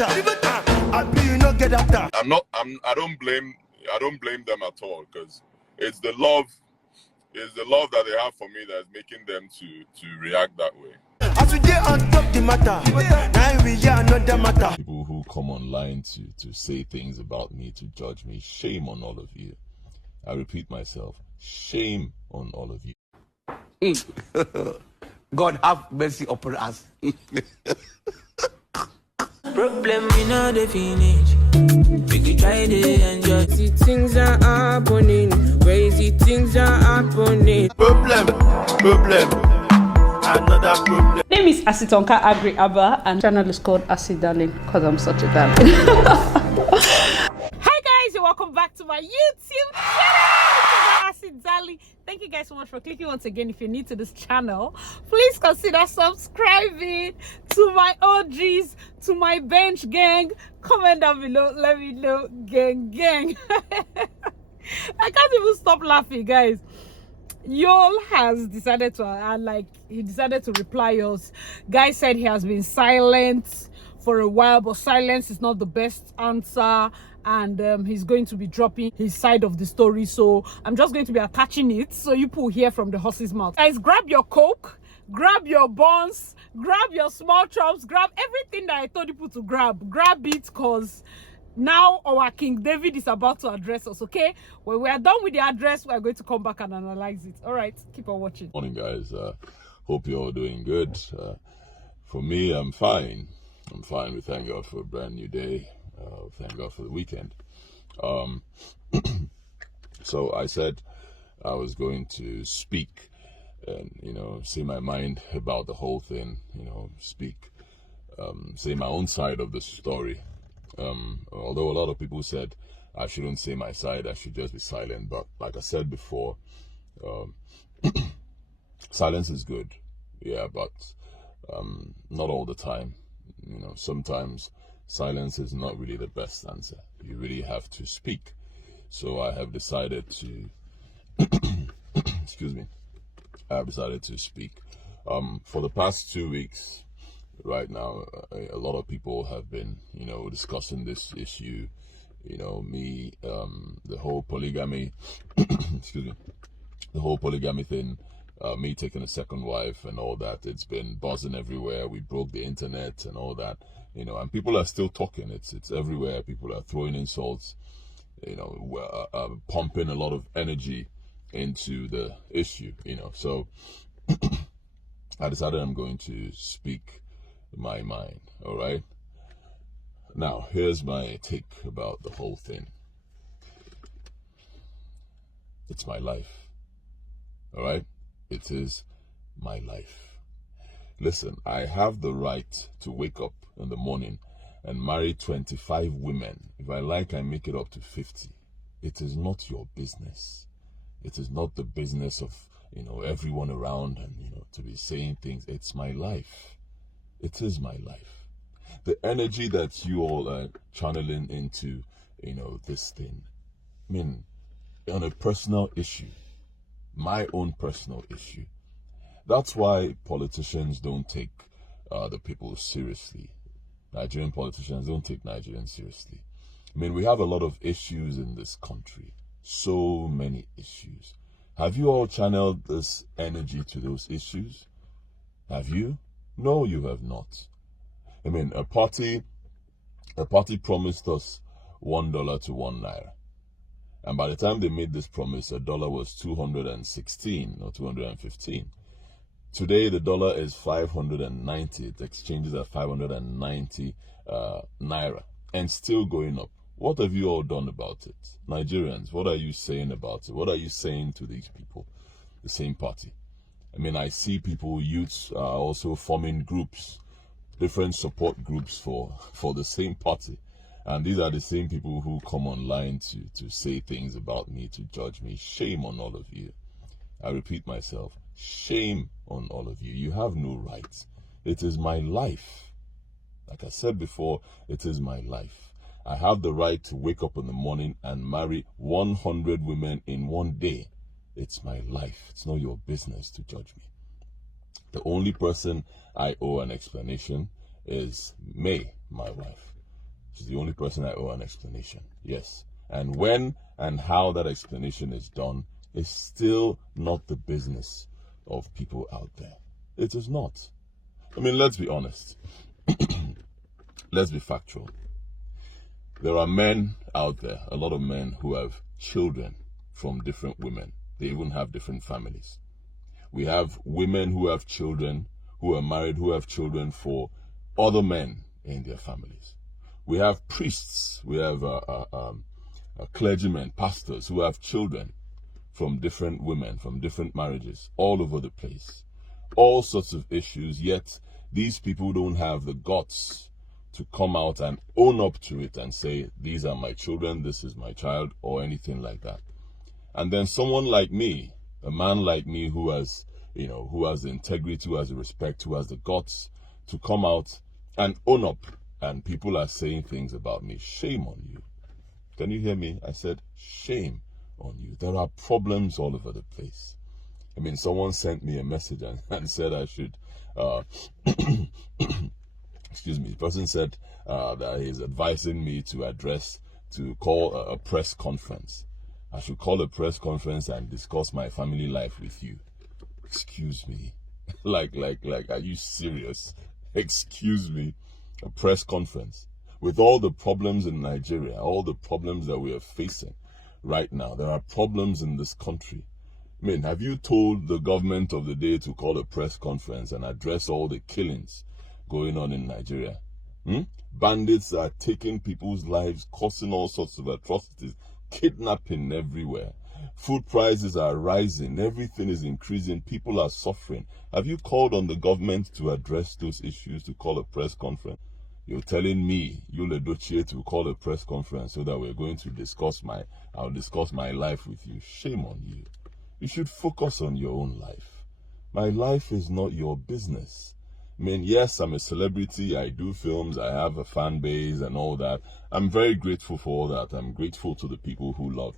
I don't blame them at all, because it's the love that they have for me that's making them to react that way. People who come online to say things about me, to judge me, shame on all of you. I repeat myself, shame on all of you. God have mercy upon us. Problem we know the finish. We can try to enjoy. Crazy things are happening. Crazy things are happening. Problem. Another problem. Name is Asitonka Agri Abba, and channel is called Acid Darling because I'm such a darling. Hi guys, and welcome back to my YouTube channel, Acid Darling. Thank you guys so much for clicking once again. If you're new to this channel, please consider subscribing to my OGs, to my bench gang. Comment down below, let me know, gang. I can't even stop laughing, guys. YUL has decided to, he decided to reply us. Guy said he has been silent for a while, but silence is not the best answer, and he's going to be dropping his side of the story. So I'm just going to be attaching it so you people hear from the horse's mouth. Guys, grab your Coke, grab your buns, grab your small chops, grab everything that I told people to grab it, because now our King David is about to address us. Okay, when we are done with the address, we are going to come back and analyze it. All right, keep on watching. Morning guys, hope you're all doing good. For me, I'm fine. We thank God for a brand new day. Thank God for the weekend. So I said I was going to speak and, say my mind about the whole thing, speak, say my own side of the story. Although a lot of people said I shouldn't say my side, I should just be silent. But like I said before, silence is good. Yeah, but not all the time. Sometimes silence is not really the best answer. You really have to speak. So I have decided to, excuse me, I have decided to speak. For the past 2 weeks, right now, a lot of people have been, discussing this issue, the whole polygamy, excuse me, the whole polygamy thing, me taking a second wife and all that. It's been buzzing everywhere. We broke the internet and all that, and people are still talking. It's everywhere. People are throwing insults, pumping a lot of energy into the issue, so I decided I'm going to speak my mind. All right, now here's my take about the whole thing. It's my life. All right, it is my life. Listen, I have the right to wake up in the morning and marry 25 women. If I like, I make it up to 50. It is not your business. It is not the business of everyone around and to be saying things. It's my life. It is my life. The energy that you all are channeling into, this thing, I mean, on a personal issue, my own personal issue. That's why politicians don't take the people seriously. Nigerian politicians don't take Nigerians seriously. I mean, we have a lot of issues in this country. So many issues. Have you all channeled this energy to those issues? Have you? No, you have not. I mean, a party promised us $1 to 1 naira. And by the time they made this promise, a dollar was 216 or 215. Today, the dollar is 590. It exchanges at 590 naira and still going up. What have you all done about it? Nigerians, what are you saying about it? What are you saying to these people, the same party? I mean, I see people, youths are also forming groups, different support groups for the same party. And these are the same people who come online to say things about me, to judge me. Shame on all of you. I repeat myself, shame on all of you. You have no rights. It is my life. Like I said before, it is my life. I have the right to wake up in the morning and marry 100 women in one day. It's my life. It's not your business to judge me. The only person I owe an explanation is May, my wife. She's the only person I owe an explanation. Yes. And when and how that explanation is done is still not the business of people out there. It is not. I mean, let's be honest. Let's be factual. There are men out there, a lot of men who have children from different women. They even have different families. We have women who have children, who are married, who have children for other men in their families. We have priests, we have clergymen, pastors who have children from different women, from different marriages, all over the place. All sorts of issues, yet these people don't have the guts to come out and own up to it and say, these are my children, this is my child, or anything like that. And then someone like me, a man like me who has, who has the integrity, who has the respect, who has the guts to come out and own up, and people are saying things about me. Shame on you. Can you hear me? I said, shame on you. There are problems all over the place. I mean, someone sent me a message and said I should, excuse me, the person said that he's advising me to call a press conference. I should call a press conference and discuss my family life with you. Excuse me. Like, are you serious? Excuse me. A press conference. With all the problems in Nigeria, all the problems that we are facing right now, there are problems in this country. I mean, have you told the government of the day to call a press conference and address all the killings going on in Nigeria? Bandits are taking people's lives, causing all sorts of atrocities, kidnapping everywhere. Food prices are rising, everything is increasing, people are suffering. Have you called on the government to address those issues, to call a press conference? You're telling me, YUL EDOCHIE, to call a press conference so that we're going to I'll discuss my life with you. Shame on you. You should focus on your own life. My life is not your business. I mean, yes, I'm a celebrity, I do films, I have a fan base and all that. I'm very grateful for all that. I'm grateful to the people who love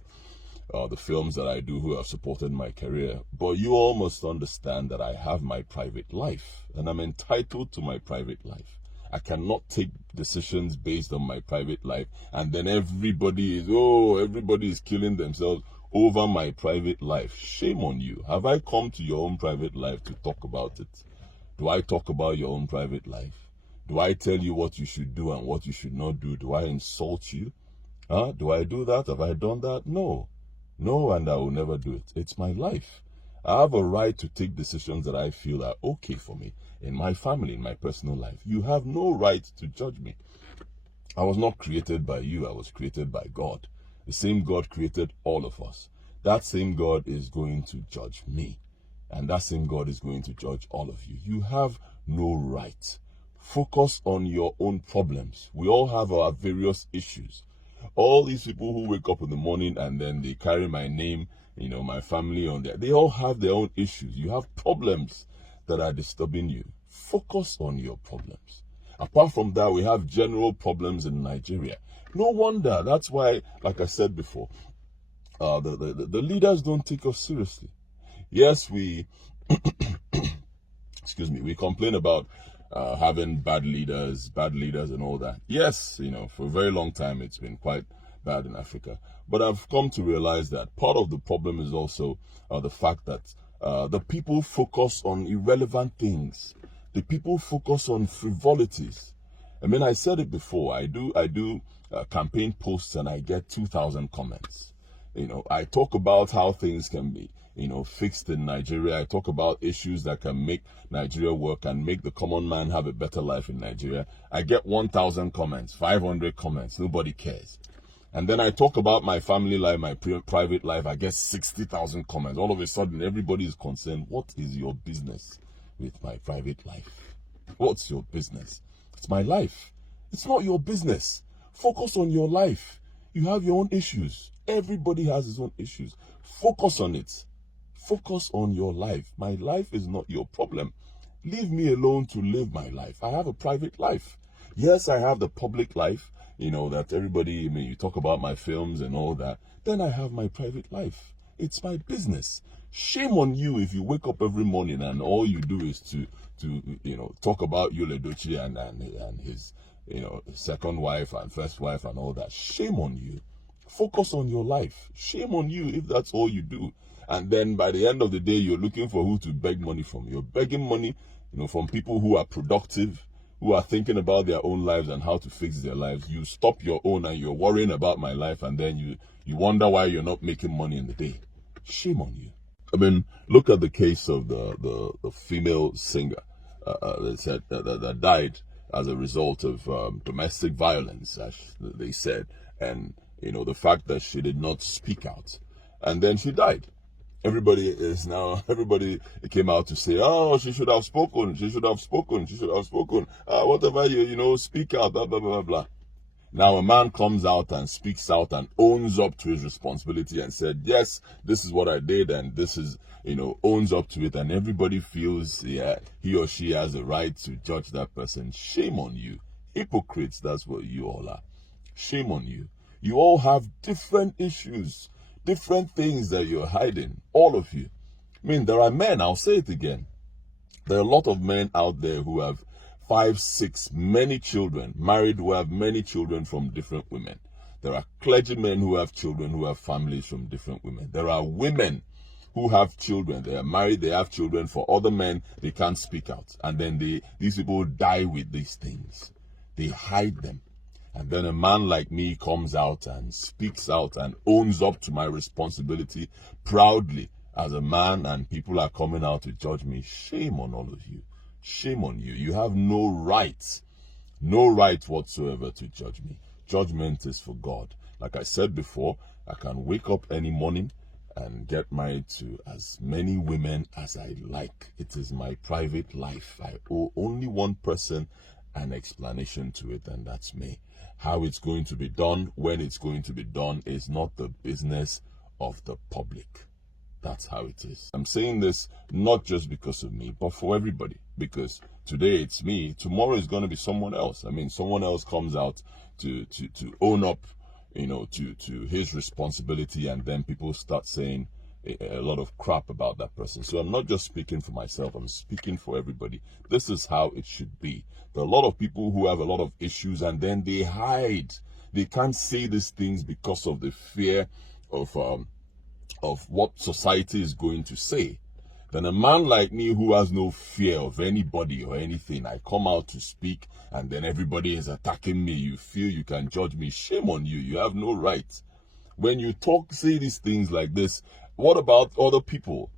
the films that I do, who have supported my career. But you all must understand that I have my private life, and I'm entitled to my private life. I cannot take decisions based on my private life, and then everybody is killing themselves over my private life. Shame on you. Have I come to your own private life to talk about it? Do I talk about your own private life? Do I tell you what you should do and what you should not do? Do I insult you? Do I do that? Have I done that? No. No, and I will never do it. It's my life. I have a right to take decisions that I feel are okay for me in my family, in my personal life. You have no right to judge me. I was not created by you. I was created by God. The same God created all of us. That same God is going to judge me. And that same God is going to judge all of you. You have no right. Focus on your own problems. We all have our various issues. All these people who wake up in the morning and then they carry my name, my family on there, they all have their own issues. You have problems that are disturbing you. Focus on your problems. Apart from that, we have general problems in Nigeria. No wonder. That's why, like I said before, the leaders don't take us seriously. Yes, we excuse me, we complain about having bad leaders and all that. Yes, for a very long time it's been quite bad in Africa. But I've come to realize that part of the problem is also the fact that the people focus on irrelevant things. The people focus on frivolities. I mean, I said it before. I do campaign posts and I get 2,000 comments. I talk about how things can be fixed in Nigeria. I talk about issues that can make Nigeria work and make the common man have a better life in Nigeria. I get 1,000 comments, 500 comments. Nobody cares. And then I talk about my family life, my private life. I get 60,000 comments. All of a sudden, everybody is concerned. What is your business with my private life? What's your business? It's my life. It's not your business. Focus on your life. You have your own issues. Everybody has his own issues. Focus on it. Focus on your life. My life is not your problem. Leave me alone to live my life. I have a private life. Yes, I have the public life, that everybody, you talk about my films and all that. Then I have my private life. It's my business. Shame on you if you wake up every morning and all you do is to talk about YUL EDOCHIE and his second wife and first wife and all that. Shame on you. Focus on your life. Shame on you if that's all you do. And then by the end of the day, you're looking for who to beg money from. You're begging money, from people who are productive, who are thinking about their own lives and how to fix their lives. You stop your own and you're worrying about my life, and then you wonder why you're not making money in the day. Shame on you. I mean, look at the case of the female singer that died as a result of domestic violence, as they said, and the fact that she did not speak out, and then she died. Everybody came out to say, oh, she should have spoken, whatever, speak out, blah, blah, blah, blah. Now a man comes out and speaks out and owns up to his responsibility and said, yes, this is what I did, and this is, owns up to it, and everybody feels, he or she has a right to judge that person. Shame on you. Hypocrites, that's what you all are. Shame on you. You all have different issues, different things that you're hiding, all of you. I mean, there are men, I'll say it again. There are a lot of men out there who have 5, 6, many children, married, who have many children from different women. There are clergymen who have children, who have families from different women. There are women who have children. They are married, they have children for other men. They can't speak out. And then these people die with these things. They hide them. And then a man like me comes out and speaks out and owns up to my responsibility proudly as a man, and people are coming out to judge me. Shame on all of you. Shame on you. You have no right whatsoever to judge me. Judgment is for God. Like I said before, I can wake up any morning and get married to as many women as I like. It is my private life. I owe only one person an explanation to it, and that's me. How it's going to be done, when it's going to be done, is not the business of the public. That's how it is. I'm saying this not just because of me, but for everybody. Because today it's me, tomorrow is going to be someone else. I mean, someone else comes out to own up, to his responsibility, and then people start saying a lot of crap about that person. So I'm not just speaking for myself, I'm speaking for everybody. This is how it should be. There are a lot of people who have a lot of issues, and then they hide. They can't say these things because of the fear of what society is going to say. Then a man like me who has no fear of anybody or anything, I come out to speak, and then everybody is attacking me. You feel you can judge me. Shame on you. You have no right. When you say these things like this, what about other people?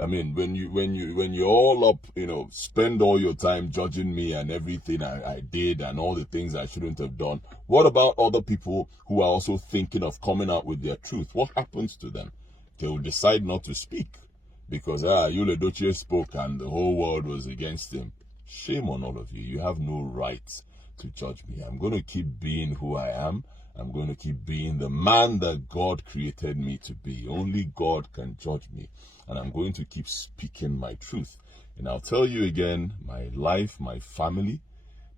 I mean, when you're all up, spend all your time judging me and everything I did and all the things I shouldn't have done. What about other people who are also thinking of coming out with their truth? What happens to them? They will decide not to speak because YUL EDOCHIE spoke and the whole world was against him. Shame on all of you. You have no right to judge me. I'm going to keep being who I am. I'm going to keep being the man that God created me to be. Only God can judge me. And I'm going to keep speaking my truth. And I'll tell you again, my life, my family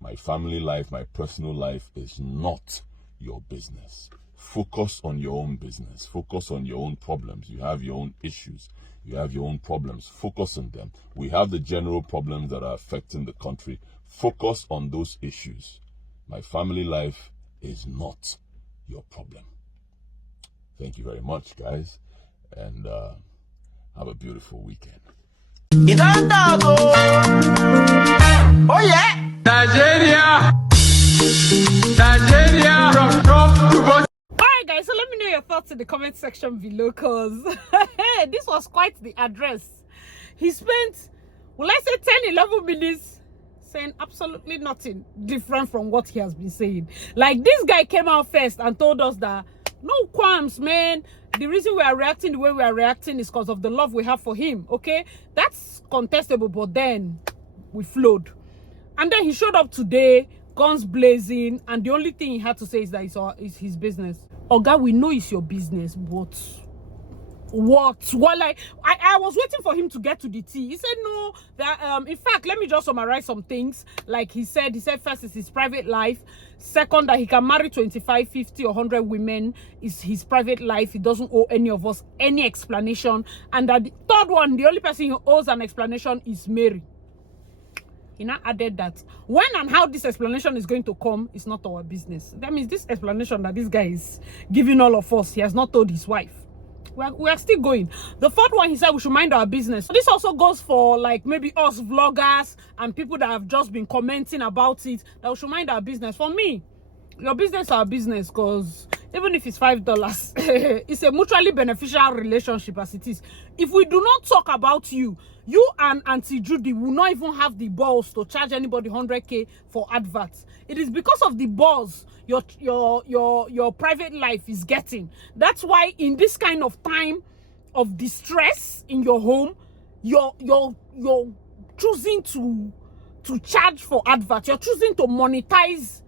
life, my personal life is not your business. Focus on your own business. Focus on your own problems. You have your own issues. You have your own problems. Focus on them. We have the general problems that are affecting the country. Focus on those issues. My family life is not your problem. Thank you very much, guys. And have a beautiful weekend. Oh yeah! Nigeria from top to bottom. Alright guys, so let me know your thoughts in the comment section below, because this was quite the address. He spent, will I say 10-11 minutes saying absolutely nothing different from what he has been saying. Like, this guy came out first and told us that no qualms, man. The reason we are reacting the way we are reacting is because of the love we have for him. Okay, that's contestable, but then we flowed. And then he showed up today, guns blazing, and the only thing he had to say is that it's his business. Oga, we know it's your business, but what? Well, like, I was waiting for him to get to the tea. He said no, that in fact, let me just summarize some things. Like he said first is his private life. Second, that he can marry 25, 50 or 100 women is his private life. He doesn't owe any of us any explanation. And that the third one, the only person who owes an explanation is Mary. He now added that when and how this explanation is going to come is not our business. That means this explanation that this guy is giving all of us, he has not told his wife. We are still going. The fourth one, he said we should mind our business. So this also goes for like maybe us vloggers and people that have just been commenting about it, that we should mind our business. For me, your business our business, because even if it's $5, it's a mutually beneficial relationship as it is. If we do not talk about you and Auntie Judy will not even have the balls to charge anybody 100K for adverts. It is because of the balls your private life is getting. That's why in this kind of time of distress in your home, you're choosing to charge for adverts. You're choosing to monetize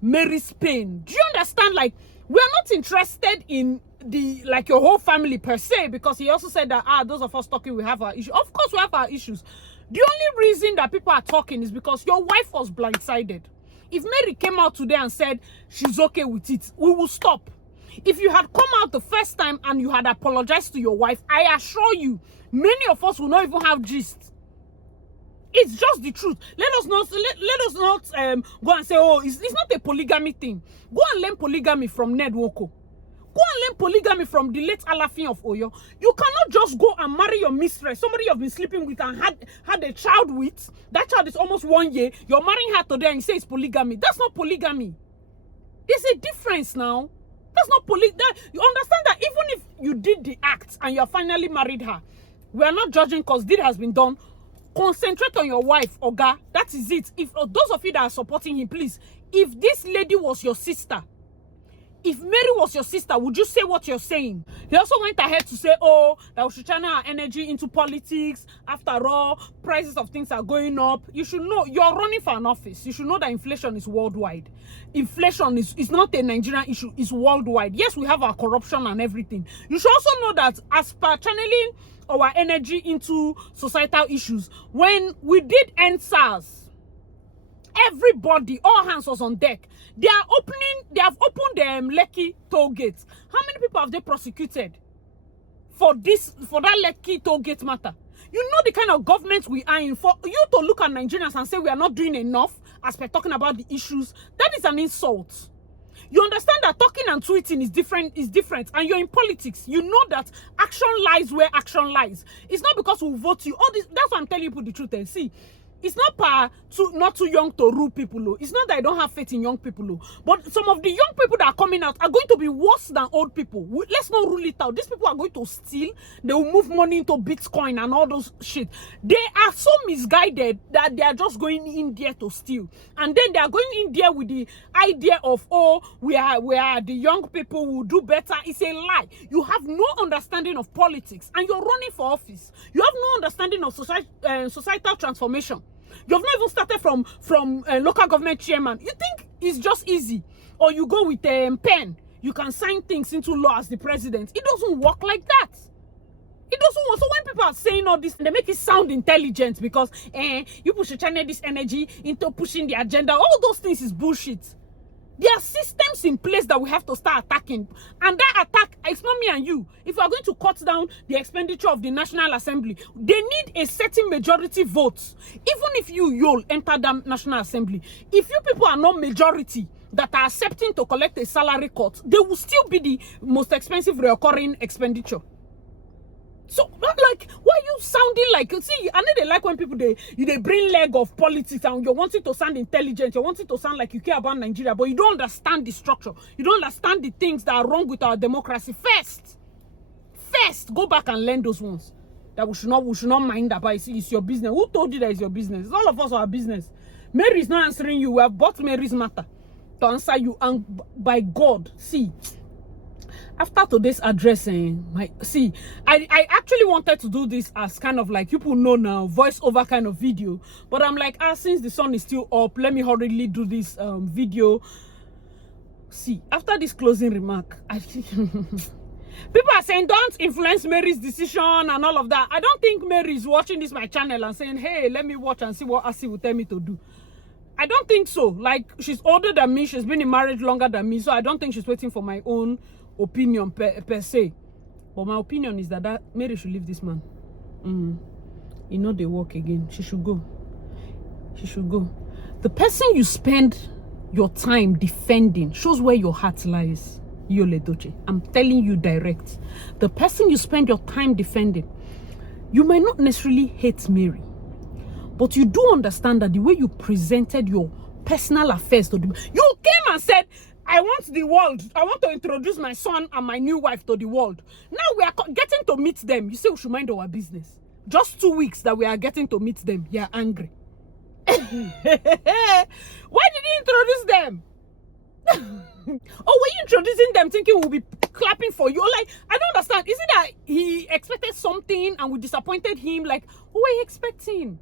Mary's pain. Do you understand? Like, we are not interested in the your whole family per se, because he also said that those of us talking, we have our issues. Of course we have our issues. The only reason that people are talking is because your wife was blindsided. If Mary came out today and said she's okay with it, we will stop. If you had come out the first time and you had apologized to your wife, I assure you many of us will not even have gist. It's just the truth. Let us not go and say, oh, it's not a polygamy thing. Go and learn polygamy from Ned Woko. Go and learn polygamy from the late Alafin of Oyo. You cannot just go and marry your mistress, somebody you've been sleeping with and had a child with. That child is almost 1 year. You're marrying her today and you say it's polygamy. That's not polygamy. There's a difference now. That's not polygamy. You understand that even if you did the act and you finally married her, we are not judging because deed has been done. Concentrate on your wife, Oga. That is it. If those of you that are supporting him, please, if this lady was your sister, if Mary was your sister, would you say what you're saying? He also went ahead to say, oh, that we should channel our energy into politics. After all, prices of things are going up. You should know, you're running for an office. You should know that inflation is worldwide. Inflation is not a Nigerian issue, it's worldwide. Yes, we have our corruption and everything. You should also know that as per channeling our energy into societal issues, when we did end SARS, everybody, all hands was on deck. They have opened the Lekki toll gates. How many people have they prosecuted for that Lekki toll gate matter? You know the kind of government we are in. For you to look at Nigerians and say we are not doing enough as per talking about the issues, that is an insult. You understand that talking and tweeting is different, and you're in politics. You know that action lies where action lies. It's not because we vote you. All this, that's why I'm telling you the truth. And see, it's not not too young to rule people. It's not that I don't have faith in young people. But some of the young people that are coming out are going to be worse than old people. Let's not rule it out. These people are going to steal. They will move money into Bitcoin and all those shit. They are so misguided that they are just going in there to steal. And then they are going in there with the idea of, oh, we are the young people who do better. It's a lie. You have no understanding of politics and you're running for office. You have no understanding of societal transformation. You've not even started from local government chairman. You think it's just easy, or you go with a pen, you can sign things into law as the president. It doesn't work like that. It doesn't work. So when people are saying all this, they make it sound intelligent because you should channel this energy into pushing the agenda. All those things is bullshit. There are systems in place that we have to start attacking. And that attack, it's not me and you. If we are going to cut down the expenditure of the National Assembly, they need a certain majority votes. Even if you, YUL, enter the National Assembly, if you people are not majority that are accepting to collect a salary cut, they will still be the most expensive recurring expenditure. So, like, why are you sounding like, see, I know they like when people, they bring leg of politics and you're wanting to sound intelligent, you're wanting to sound like you care about Nigeria, but you don't understand the structure. You don't understand the things that are wrong with our democracy. First, go back and learn those ones. That we should not mind about. It's your business. Who told you that it's your business? All of us are business. Mary is not answering you. We have bought Mary's matter to answer you. And by God, see, after today's address, I actually wanted to do this as kind of like, people know now, voice over kind of video. But I'm like, since the sun is still up, let me hurriedly do this video. See, after this closing remark, I think people are saying don't influence Mary's decision and all of that. I don't think Mary is watching this my channel and saying, hey, let me watch and see what Asi will tell me to do. I don't think so. Like, she's older than me, she's been in marriage longer than me, so I don't think she's waiting for my own opinion per se. But my opinion is that Mary should leave this man. You know they work again. She should go. she should go. The person you spend your time defending shows where your heart lies. YUL EDOCHIE. I'm telling you direct. The person you spend your time defending, you might not necessarily hate Mary, but you do understand that the way you presented your personal affairs to the, you came and said, I want the world, I want to introduce my son and my new wife to the world. Now we are getting to meet them. You say we should mind our business. Just 2 weeks that we are getting to meet them, you're angry. Why did he introduce them? Oh, were you introducing them thinking we'll be clapping for you? Like, I don't understand. Is it that he expected something and we disappointed him? Like, what were you expecting?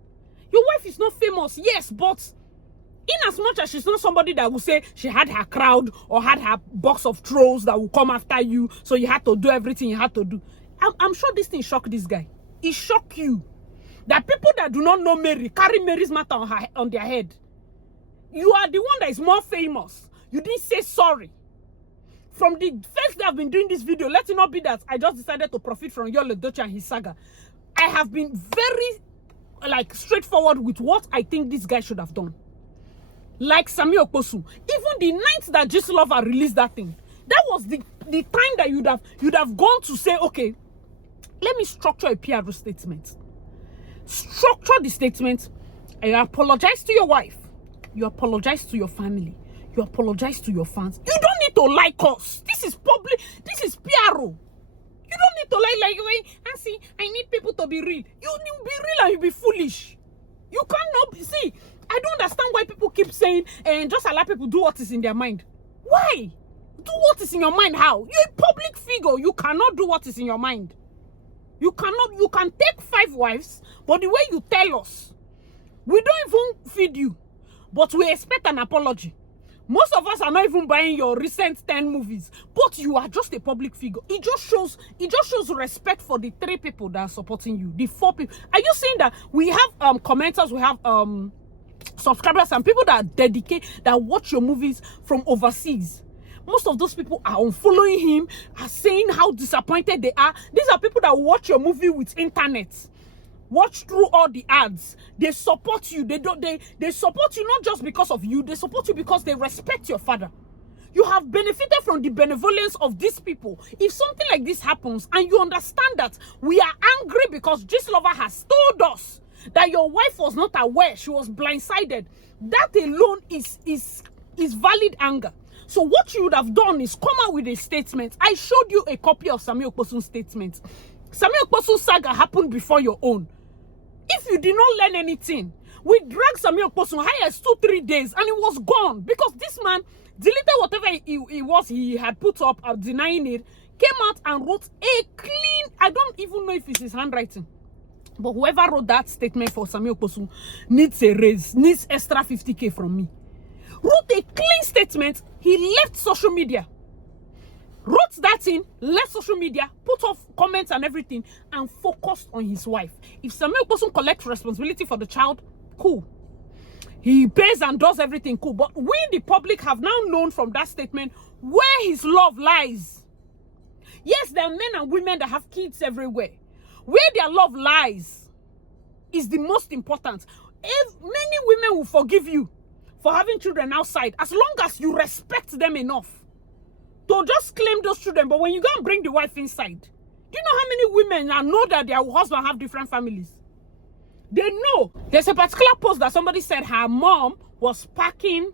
Your wife is not famous, yes, but in as much as she's not somebody that will say she had her crowd or had her box of trolls that will come after you, so you had to do everything you had to do. I'm sure this thing shocked this guy. It shocked you that people that do not know Mary carry Mary's matter on their head. You are the one that is more famous. You didn't say sorry. From the first day I've been doing this video, let it not be that I just decided to profit from YUL EDOCHIE and his saga. I have been very straightforward with what I think this guy should have done. Like Sami Okposu, even the night that Gist Lover released that thing, that was the time that you'd have gone to say, okay, let me structure a PR statement. Structure the statement. You apologize to your wife. You apologize to your family. You apologize to your fans. You don't need to like us. This is public. This is PRO. You don't need to and see, I need people to be real. You be real and you be foolish. You cannot see. I don't understand why people keep saying and just allow people do what is in their mind. Why? Do what is in your mind. How? You're a public figure. You cannot do what is in your mind. You cannot. You can take 5 wives, but the way you tell us, we don't even feed you, but we expect an apology. Most of us are not even buying your recent 10 movies, but you are just a public figure. It just shows respect for the 3 people that are supporting you, the 4 people. Are you seeing that we have commenters, we have subscribers and people that dedicate, that watch your movies from overseas? Most of those people are unfollowing him, are saying how disappointed they are. These are people that watch your movie with internet, watch through all the ads. They support you. They support you not just because of you. They support you because they respect your father. You have benefited from the benevolence of these people. If something like this happens and you understand that we are angry because Gist Lover has told us that your wife was not aware, she was blindsided, that alone is valid anger. So what you would have done is come out with a statement. I showed you a copy of Sami Okposu's statement. Sami Okposu's saga happened before your own. If you did not learn anything, we dragged Sami Okposu high as 2-3 days and it was gone because this man deleted whatever he had put up, denying it, came out and wrote a clean, I don't even know if it's his handwriting, but whoever wrote that statement for Sami Okposu needs a raise, needs extra 50K from me. Wrote a clean statement. He left social media. Wrote that in, left social media, put off comments and everything, and focused on his wife. If Sami Okposu collects responsibility for the child, cool. He pays and does everything, cool. But we, the public, have now known from that statement where his love lies. Yes, there are men and women that have kids everywhere. Where their love lies is the most important. If many women will forgive you for having children outside, as long as you respect them enough to just claim those children. But when you go and bring the wife inside, do you know how many women now know that their husband have different families? They know. There's a particular post that somebody said her mom was packing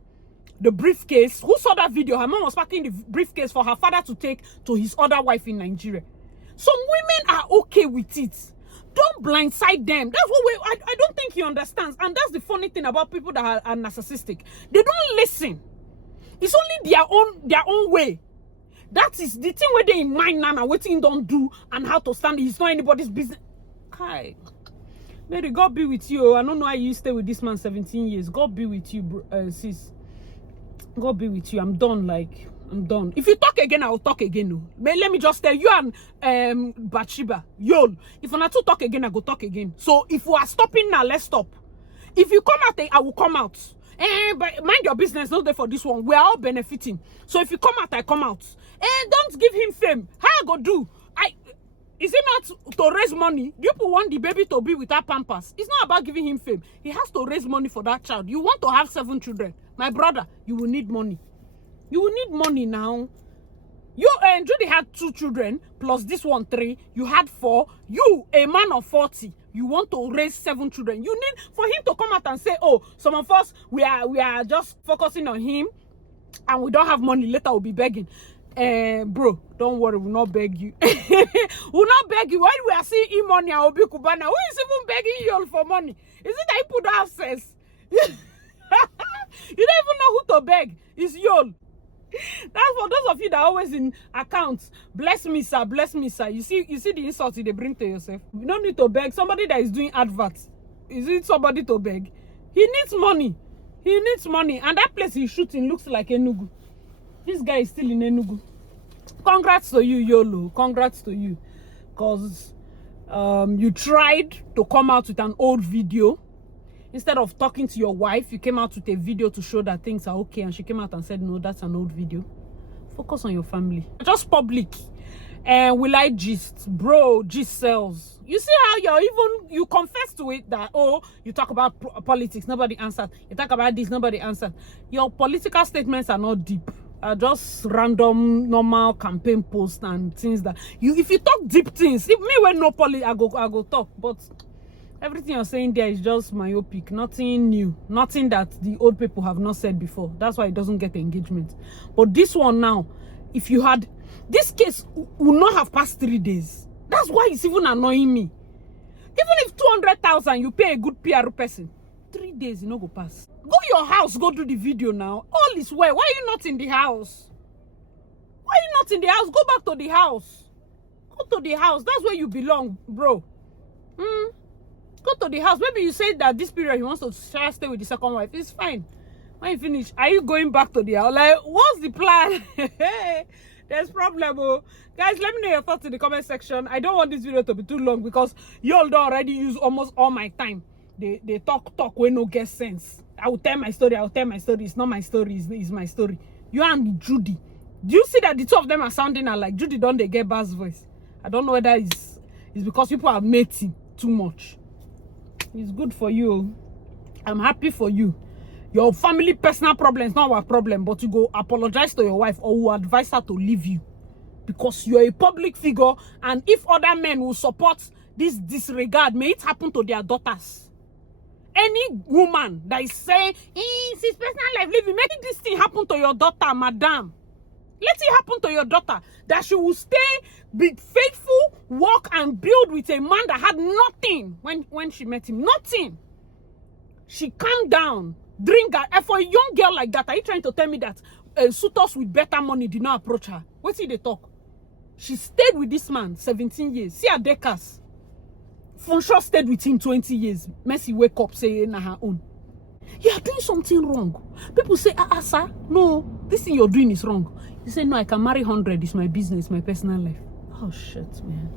the briefcase. Who saw that video? Her mom was packing the briefcase for her father to take to his other wife in Nigeria. Some women are okay with it. Don't blindside them. That's what I don't think he understands. And that's the funny thing about people that are narcissistic. They don't listen. It's only their own way. That is the thing where they in mind now and what thing don't do and how to stand. It's not anybody's business. Kai. Mary, God be with you. I don't know how you stay with this man 17 years. God be with you, bro, sis. God be with you. I'm done. I'm done. If you talk again, I will talk again. No. But let me just tell you and Bathsheba, YUL. If I not to talk again, I go talk again. So if we are stopping now, let's stop. If you come out, I will come out. But mind your business, not there for this one. We are all benefiting. So if you come out, I come out. Don't give him fame. How I go do? Is it not to raise money? Do people want the baby to be without pampers? It's not about giving him fame. He has to raise money for that child. You want to have 7 children. My brother, you will need money. You will need money now. You and Judy had 2 children, plus this one 3. You had 4. You, a man of 40, you want to raise 7 children. You need for him to come out and say, oh, some of us, we are just focusing on him and we don't have money. Later we'll be begging. Bro, don't worry, we'll not beg you. We'll not beg you. When we are seeing money and Obi Kubana, who is even begging you for money? Is it that people don't have sense? You don't even know who to beg. It's YUL. That's for those of you that are always in accounts. Bless me, sir. Bless me, sir. You see the insults they bring to yourself. You don't need to beg. Somebody that is doing adverts. Is it somebody to beg? He needs money. He needs money. And that place he's shooting looks like Enugu. This guy is still in Enugu. Congrats to you, YOLO. Congrats to you. Because you tried to come out with an old video. Instead of talking to your wife, you came out with a video to show that things are okay. And she came out and said, no, that's an old video. Focus on your family. Just public. And will I gist? Bro, gist sells. You see how you confess to it that, oh, you talk about politics, nobody answered. You talk about this, nobody answered. Your political statements are not deep. Are just random, normal campaign posts and things that if you talk deep things, if me when no I go talk. But everything you're saying there is just myopic, nothing new, nothing that the old people have not said before. That's why it doesn't get engagement. But this one now, if you had this case, will not have passed 3 days. That's why it's even annoying me. Even if 200,000 you pay a good PR person, 3 days you no go pass. Go your house, go do the video now. All is well. Why are you not in the house? Why are you not in the house? Go back to the house. Go to the house. That's where you belong, bro. Go to the house. Maybe you say that this period he wants to stay with the second wife. It's fine. When you finish, are you going back to the house? Like, what's the plan? There's problem, oh. Guys, let me know your thoughts in the comment section. I don't want this video to be too long because you all don't already use almost all my time. They talk when no get sense. I will tell my story. It's not my story. It's my story. You and Judy. Do you see that the two of them are sounding alike? Judy don't they get bass voice? I don't know whether it's because people are mating too much. It's good for you. I'm happy for you. Your family personal problem is not our problem, but you go apologize to your wife or will advise her to leave you. Because you're a public figure, and if other men will support this disregard, may it happen to their daughters. Any woman that is saying, it's his personal life, leaving, make this thing happen to your daughter, madam. Let it happen to your daughter, that she will stay, be faithful, work and build with a man that had nothing when she met him. Nothing. She calmed down, drink her. And for a young girl like that, are you trying to tell me that suitors with better money did not approach her? What did they talk? She stayed with this man 17 years. See her decas. Funshaw stayed with him 20 years. Mercy wake up saying na her own. You are doing something wrong. People say, sir, no, this thing you're doing is wrong. You say, no, I can marry 100. It's my business, my personal life. Oh, shit, man.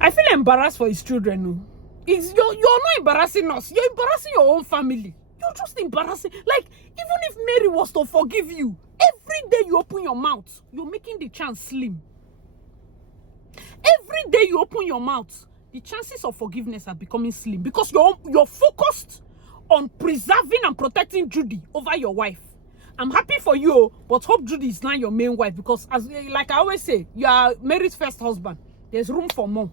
I feel embarrassed for his children. No? You're not embarrassing us. You're embarrassing your own family. You're just embarrassing. Like, even if Mary was to forgive you, every day you open your mouth, you're making the chance slim. Every day you open your mouth, the chances of forgiveness are becoming slim because you're focused on preserving and protecting Judy over your wife. I'm happy for you, but hope Judy is not your main wife because, like I always say, you are Mary's first husband. There's room for more.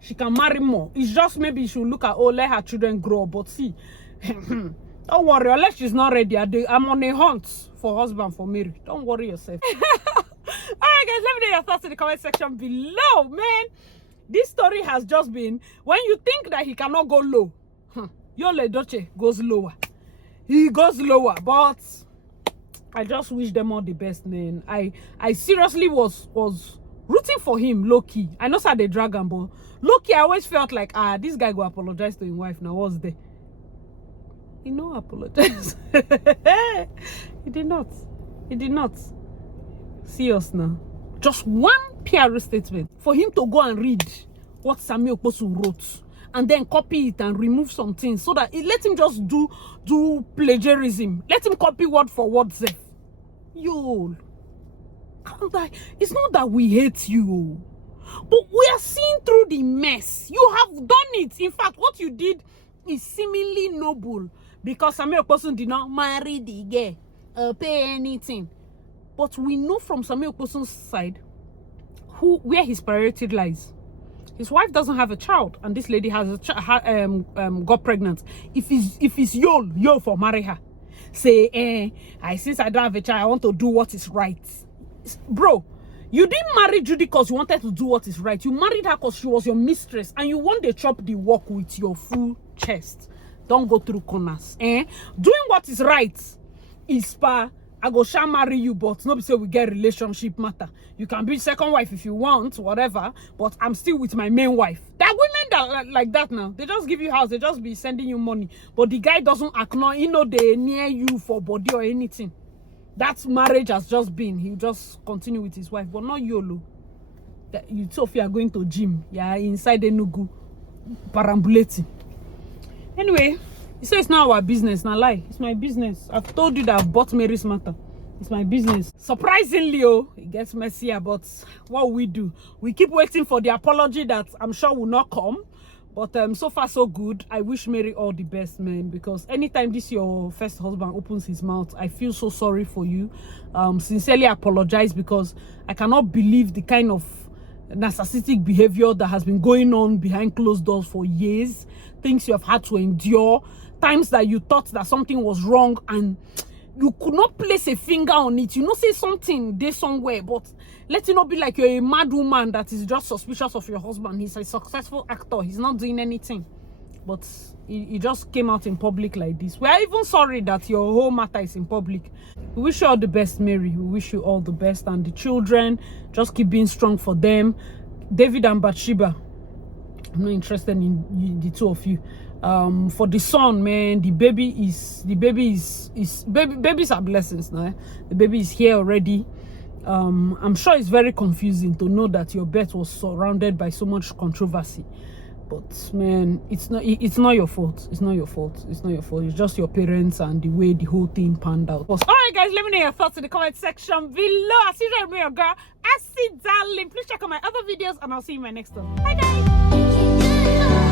She can marry more. It's just maybe she will look at, let her children grow. But see, don't worry, unless she's not ready. I'm on a hunt for husband for Mary. Don't worry yourself. Alright guys, let me know your thoughts in the comment section below, man. This story has just been, when you think that he cannot go low, YUL EDOCHIE goes lower. He goes lower, but I just wish them all the best, man. I seriously was rooting for him, low-key. I know they drag him, but low-key, I always felt like, this guy go apologize to his wife now. What's there? He no apologize. He did not. He did not. See us now. Just one PR statement for him to go and read what Samuel Okposu wrote and then copy it and remove some things so that let him just do plagiarism. Let him copy word for word. YUL. It's not that we hate you. But we are seeing through the mess. You have done it. In fact, what you did is seemingly noble, because Samuel Okposon did not marry the girl or pay anything. But we know from Samuel Okposon's side where his priority lies. His wife doesn't have a child, and this lady has got pregnant. If it's YUL for marry her. Say, since I don't have a child, I want to do what is right. Bro, you didn't marry Judy because you wanted to do what is right. You married her because she was your mistress, and you want to chop the work with your full chest. Don't go through corners. Doing what is right is I go shall marry you, but nobody say we get relationship matter. You can be second wife if you want, whatever, but I'm still with my main wife. There are women that like that now. They just give you house, they just be sending you money, but the guy doesn't acknowledge, they near you for body or anything. That marriage has just been. He'll just continue with his wife, but not YOLO. You Sophia are going to gym. Yeah, inside the Nugu, perambulating. Anyway. You say it's not our business, not lie. It's my business. I've told you that I've bought Mary's matter. It's my business. Surprisingly, it gets messier, but what we do? We keep waiting for the apology that I'm sure will not come. But so far so good. I wish Mary all the best, man, because anytime this your first husband opens his mouth, I feel so sorry for you. Sincerely apologize, because I cannot believe the kind of narcissistic behavior that has been going on behind closed doors for years. Things you have had to endure, times that you thought that something was wrong and you could not place a finger on it. Say something there somewhere, but let it not be like you're a mad woman that is just suspicious of your husband. He's a successful actor. He's not doing anything. But he just came out in public like this. We are even sorry that your whole matter is in public. We wish you all the best, Mary. We wish you all the best. And the children, just keep being strong for them. David and Bathsheba, I'm not interested in the two of you. For the son, man, babies are blessings now. The baby is here already. I'm sure it's very confusing to know that your birth was surrounded by so much controversy. But man, it's not your fault. It's not your fault. It's not your fault. It's just your parents and the way the whole thing panned out. Alright guys, let me know your thoughts in the comment section below. As usual, I'm your girl, Darling. Please check out my other videos, and I'll see you in my next one. Bye guys.